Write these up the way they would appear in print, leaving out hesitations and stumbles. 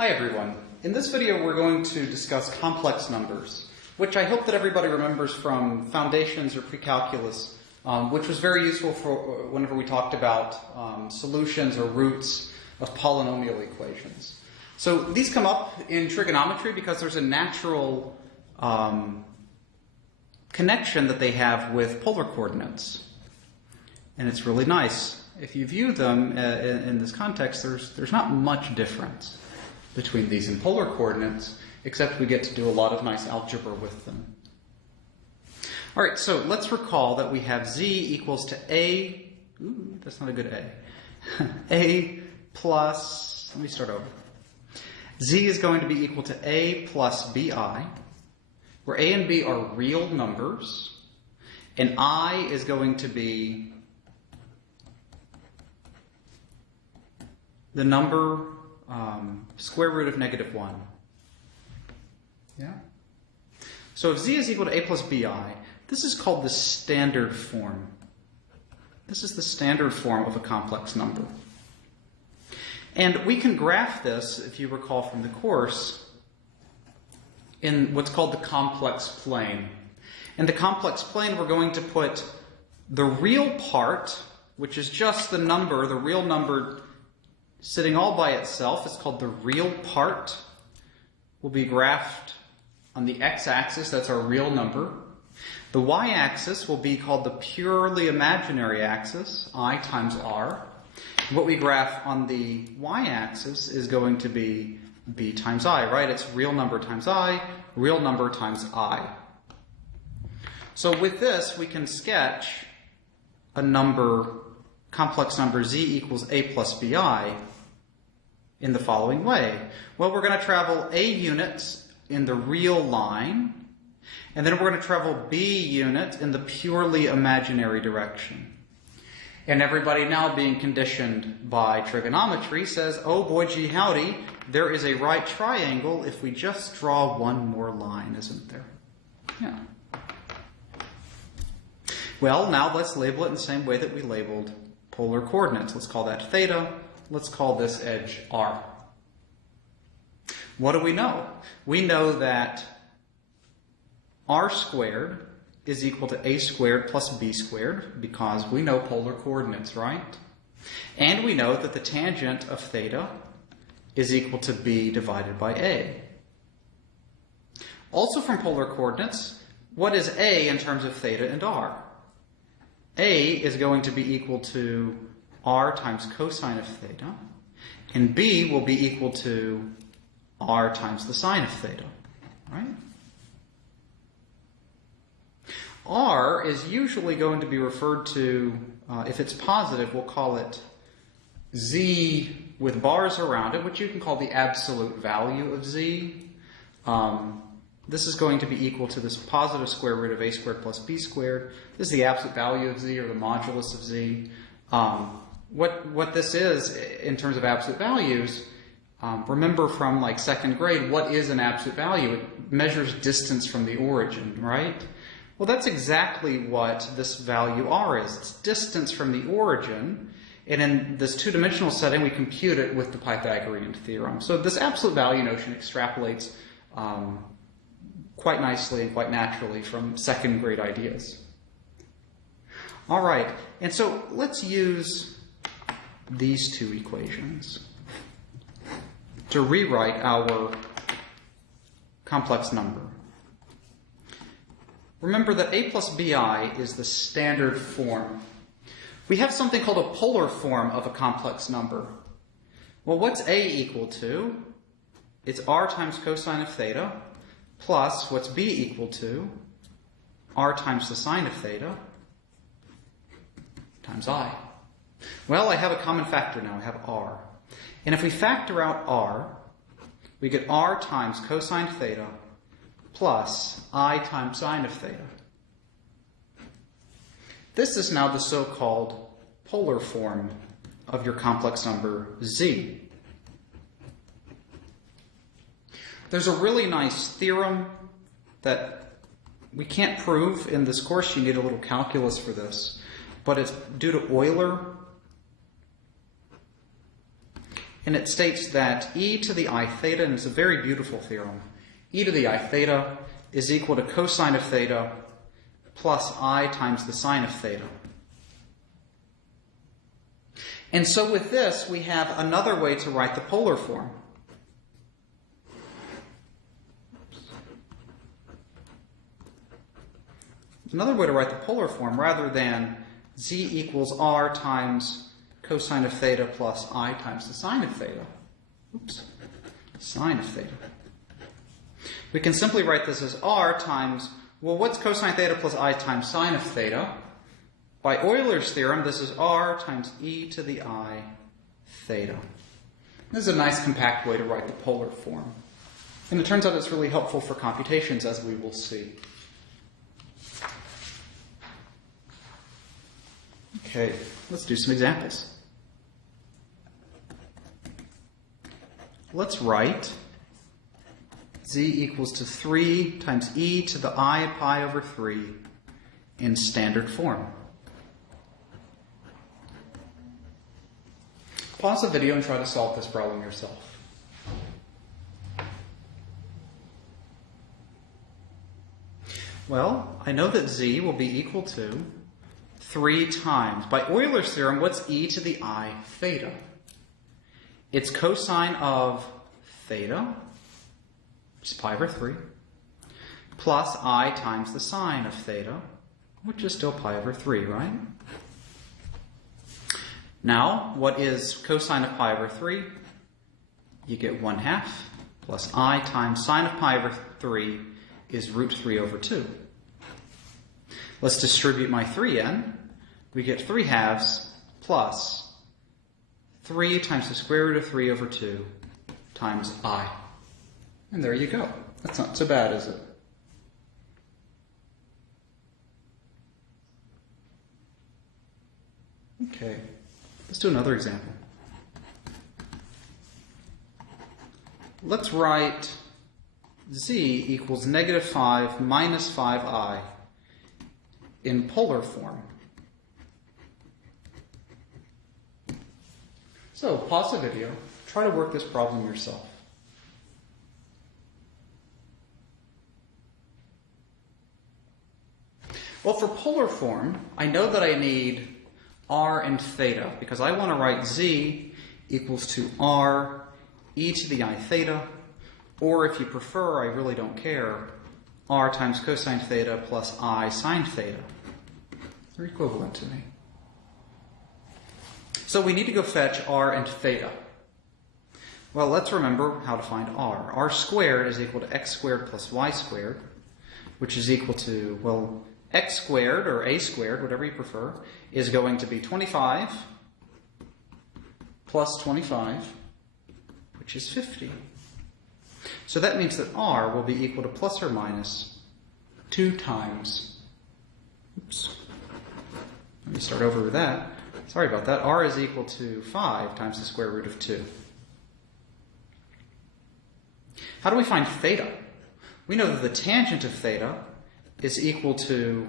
Hi everyone. In this video we're going to discuss complex numbers, which I hope that everybody remembers from foundations or pre-calculus, which was very useful for whenever we talked about solutions or roots of polynomial equations. So these come up in trigonometry because there's a natural connection that they have with polar coordinates. And it's really nice. If you view them in this context, there's not much difference between these and polar coordinates, except we get to do a lot of nice algebra with them. All right, so let's recall that we have z equals to a, ooh, that's not a good a, a plus, let me start over. Z is going to be equal to a plus bi, where a and b are real numbers, and I is going to be the number square root of -1. Yeah? So if z is equal to a plus bi, this is called the standard form. This is the standard form of a complex number. And we can graph this, if you recall from the course, in what's called the complex plane. In the complex plane, we're going to put the real part, which is just the number, the real number sitting all by itself, is called the real part, will be graphed on the x-axis, that's our real number. The y-axis will be called the purely imaginary axis, I times r. What we graph on the y-axis is going to be b times I, right? It's real number times I, real number times I. So with this, we can sketch a number, complex number z equals a plus bi in the following way. Well, we're going to travel a units in the real line, and then we're going to travel b units in the purely imaginary direction. And everybody now being conditioned by trigonometry says, oh boy gee howdy, there is a right triangle if we just draw one more line, isn't there? Yeah. Well, now let's label it in the same way that we labeled polar coordinates. Let's call that theta. Let's call this edge r. What do we know? We know that r squared is equal to a squared plus b squared, because we know polar coordinates, right? And we know that the tangent of theta is equal to b divided by a. Also from polar coordinates, what is a in terms of theta and r? A is going to be equal to r times cosine of theta, and b will be equal to r times the sine of theta, right? R is usually going to be referred to, if it's positive, we'll call it z with bars around it, which you can call the absolute value of z. This is going to be equal to this positive square root of a squared plus b squared. This is the absolute value of z, or the modulus of z. What this is in terms of absolute values, remember from like second grade, what is an absolute value? It measures distance from the origin, right? Well, that's exactly what this value r is. It's distance from the origin, and in this two-dimensional setting, we compute it with the Pythagorean theorem. So this absolute value notion extrapolates quite nicely and quite naturally from second grade ideas. All right, and so let's use these two equations to rewrite our complex number. Remember that a plus bi is the standard form. We have something called a polar form of a complex number. Well, what's a equal to? It's r times cosine of theta, plus what's b equal to? R times the sine of theta, times I. Well, I have a common factor now. I have r. And if we factor out r, we get r times cosine theta plus I times sine of theta. This is now the so-called polar form of your complex number z. There's a really nice theorem that we can't prove in this course. You need a little calculus for this, but it's due to Euler. And it states that e to the I theta, and it's a very beautiful theorem, e to the I theta is equal to cosine of theta plus I times the sine of theta. And so with this, we have another way to write the polar form. Another way to write the polar form, rather than z equals r times cosine of theta plus I times the sine of theta. Oops. Sine of theta. We can simply write this as r times, well, what's cosine theta plus I times sine of theta? By Euler's theorem, this is r times e to the I theta. This is a nice compact way to write the polar form. And it turns out it's really helpful for computations, as we will see. Okay, let's do some examples. Let's write z equals to 3 times e to the I pi over 3 in standard form. Pause the video and try to solve this problem yourself. Well, I know that z will be equal to 3 times. By Euler's theorem, what's e to the I theta? It's cosine of theta, which is pi over 3, plus I times the sine of theta, which is still pi over 3, right? Now, what is cosine of pi over 3? You get 1/2 plus I times sine of pi over 3 is root 3 over 2. Let's distribute my 3 in. We get 3/2 plus 3 times the square root of 3 over 2 times I. And there you go. That's not so bad, is it? Okay, let's do another example. Let's write z equals -5 minus 5i in polar form. So, pause the video, try to work this problem yourself. Well, for polar form, I know that I need r and theta, because I want to write z equals to r e to the I theta, or if you prefer, I really don't care, r times cosine theta plus I sine theta. They're equivalent to me. So we need to go fetch r and theta. Well, let's remember how to find r. R squared is equal to x squared plus y squared, which is equal to, well, x squared or a squared, whatever you prefer, is going to be 25 plus 25, which is 50. So that means that r will be equal to plus or minus 2 times, oops, let me start over with that. Sorry about that. R is equal to 5 times the square root of 2. How do we find theta? We know that the tangent of theta is equal to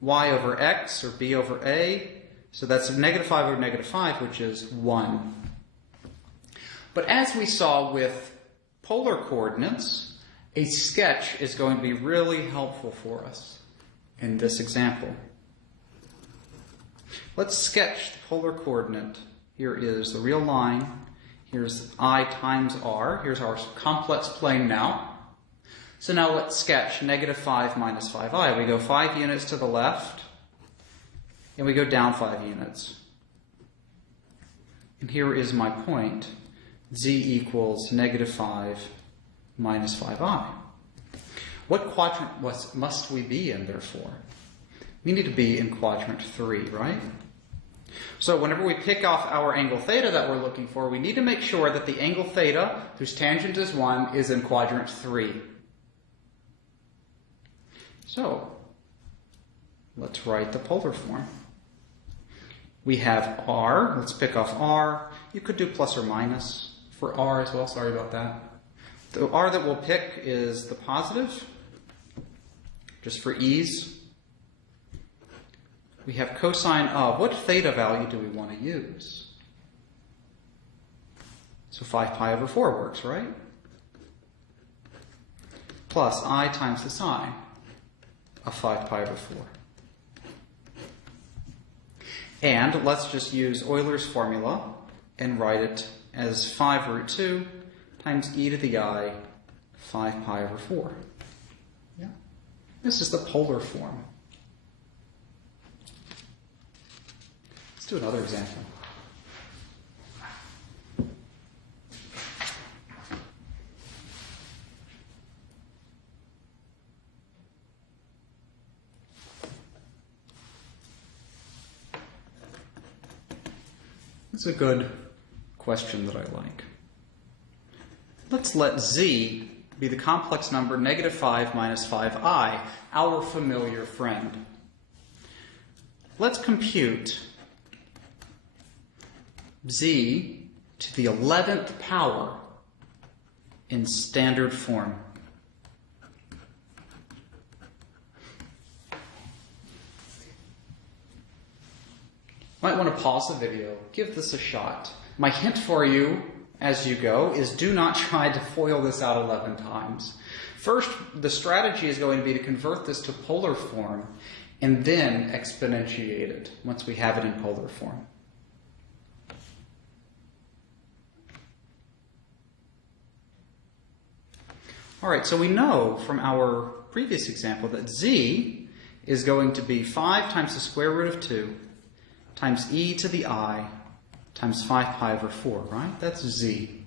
y over x, or b over a. So that's -5 over -5, which is 1. But as we saw with polar coordinates, a sketch is going to be really helpful for us in this example. Let's sketch the polar coordinate. Here is the real line. Here's I times r. Here's our complex plane now. So now let's sketch -5 minus 5i. We go 5 units to the left, and we go down 5 units. And here is my point. Z equals -5 minus 5i. What quadrant must we be in, therefore? We need to be in quadrant 3, right? So whenever we pick off our angle theta that we're looking for, we need to make sure that the angle theta, whose tangent is 1, is in quadrant 3. So, let's write the polar form. We have r. Let's pick off r. You could do plus or minus for r as well. Sorry about that. The r that we'll pick is the positive, just for ease. We have cosine of, what theta value do we want to use? So 5 pi over 4 works, right? Plus I times the sine of 5 pi over 4. And let's just use Euler's formula and write it as 5 root 2 times e to the I 5 pi over 4. Yeah. This is the polar form. Let's do another example. It's a good question that I like. Let's let z be the complex number negative 5 minus 5i, our familiar friend. Let's compute z to the 11th power in standard form. Might want to pause the video, give this a shot. My hint for you as you go is do not try to FOIL this out 11 times. First, the strategy is going to be to convert this to polar form and then exponentiate it once we have it in polar form. All right, so we know from our previous example that z is going to be 5 times the square root of 2 times e to the I times 5 pi over 4, right? That's z.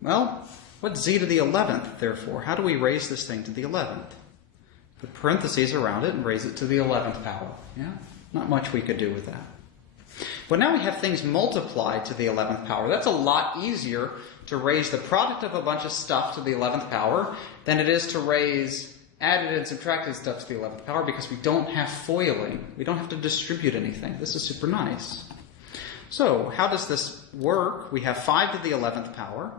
Well, what's z to the 11th, therefore? How do we raise this thing to the 11th? Put parentheses around it and raise it to the 11th power. Yeah? Not much we could do with that. But now we have things multiplied to the 11th power. That's a lot easier to raise the product of a bunch of stuff to the 11th power than it is to raise added and subtracted stuff to the 11th power, because we don't have foiling. We don't have to distribute anything. This is super nice. So how does this work? We have 5 to the 11th power.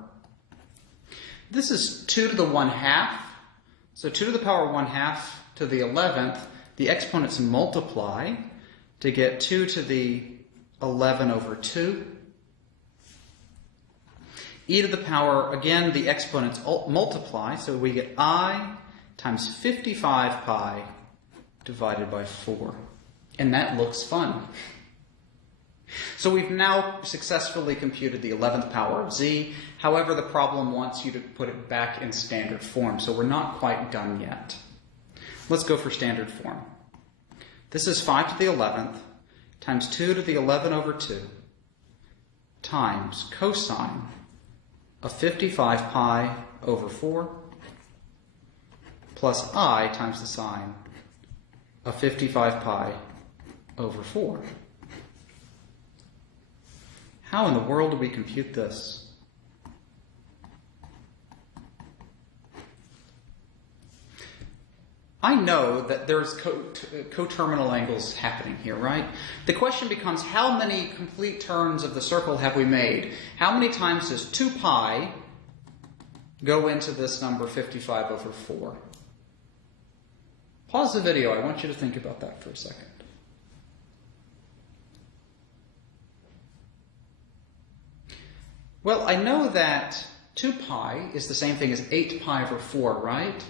This is 2 to the 1/2. So 2 to the power 1/2 to the 11th, the exponents multiply to get 2 to the 11 over 2. E to the power, again, the exponents multiply, so we get I times 55 pi divided by 4. And that looks fun. So we've now successfully computed the 11th power of z. However, the problem wants you to put it back in standard form, so we're not quite done yet. Let's go for standard form. This is 5 to the 11th times 2 to the 11 over 2 times cosine of 55 pi over 4 plus I times the sine of 55 pi over 4. How in the world do we compute this? I know that there's coterminal angles happening here, right? The question becomes, how many complete turns of the circle have we made? How many times does 2 pi go into this number 55 over 4? Pause the video. I want you to think about that for a second. Well, I know that 2 pi is the same thing as 8 pi over 4, right?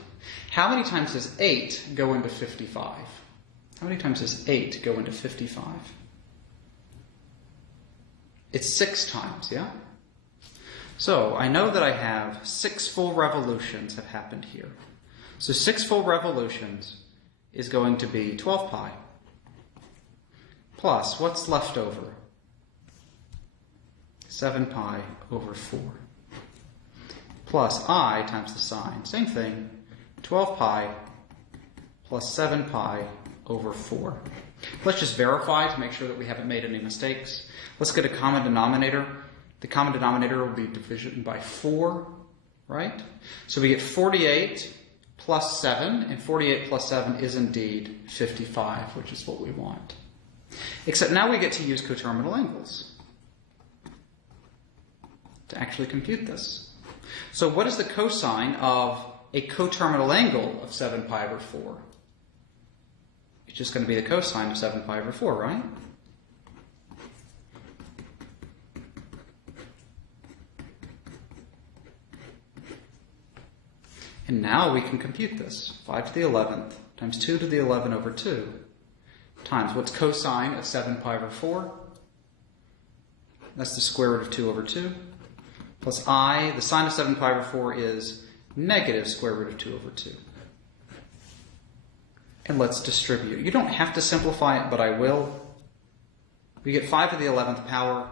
How many times does 8 go into 55? How many times does 8 go into 55? It's 6 times, yeah? So I know that I have 6 full revolutions have happened here. So 6 full revolutions is going to be 12 pi. Plus, what's left over? 7 pi over 4. Plus I times the sine. Same thing. 12 pi plus 7 pi over 4. Let's just verify to make sure that we haven't made any mistakes. Let's get a common denominator. The common denominator will be division by 4, right? So we get 48 plus 7, and 48 plus 7 is indeed 55, which is what we want. Except now we get to use coterminal angles to actually compute this. So what is the cosine of a coterminal angle of 7 pi over 4? It's just going to be the cosine of 7 pi over 4, right? And now we can compute this. 5 to the 11th times 2 to the 11 over 2 times what's cosine of 7 pi over 4? That's the square root of 2 over 2. Plus I, the sine of 7 pi over 4 is negative square root of 2 over 2. And let's distribute. You don't have to simplify it, but I will. We get 5 to the 11th power.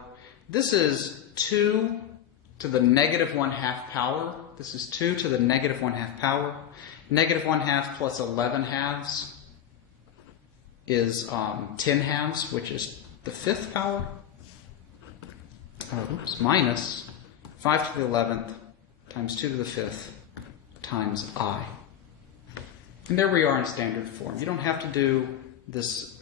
This is 2 to the negative 1/2 power. This is 2 to the negative 1/2 power. Negative 1/2 plus 11 halves is 10 halves, which is the 5th power. Minus 5 to the 11th times 2 to the 5th times I. And there we are in standard form. You don't have to do this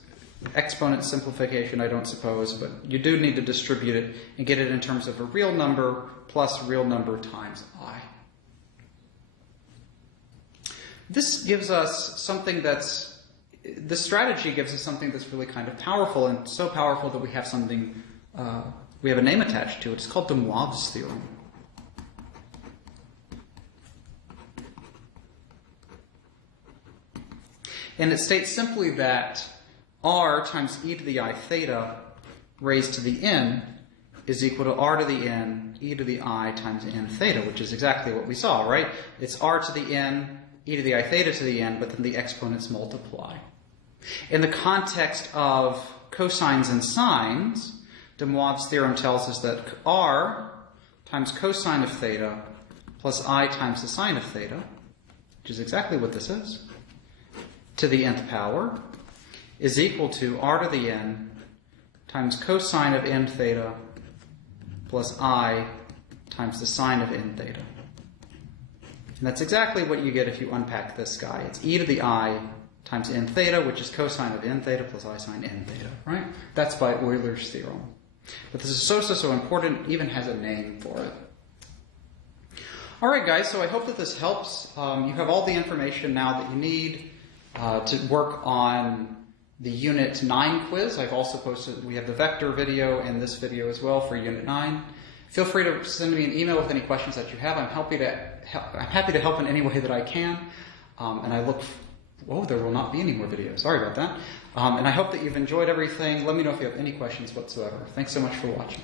exponent simplification, I don't suppose, but you do need to distribute it and get it in terms of a real number plus real number times I. This gives us something that's, this strategy gives us something that's really kind of powerful, and so powerful that we have something, we have a name attached to it. It's called de Moivre's theorem. And it states simply that r times e to the I theta raised to the n is equal to r to the n e to the I times n theta, which is exactly what we saw, right? It's r to the n, e to the I theta to the n, but then the exponents multiply. In the context of cosines and sines, de Moivre's theorem tells us that r times cosine of theta plus I times the sine of theta, which is exactly what this is, to the nth power, is equal to r to the n times cosine of n theta plus I times the sine of n theta. And that's exactly what you get if you unpack this guy. It's e to the I times n theta, which is cosine of n theta plus I sine n theta, right? That's by Euler's theorem. But this is so important, even has a name for it. All right, guys, so I hope that this helps. You have all the information now that you need to work on the Unit 9 quiz. I've also posted, we have the vector video and this video as well for Unit 9. Feel free to send me an email with any questions that you have. I'm happy to help in any way that I can. And I look, there will not be any more videos. Sorry about that. And I hope that you've enjoyed everything. Let me know if you have any questions whatsoever. Thanks so much for watching.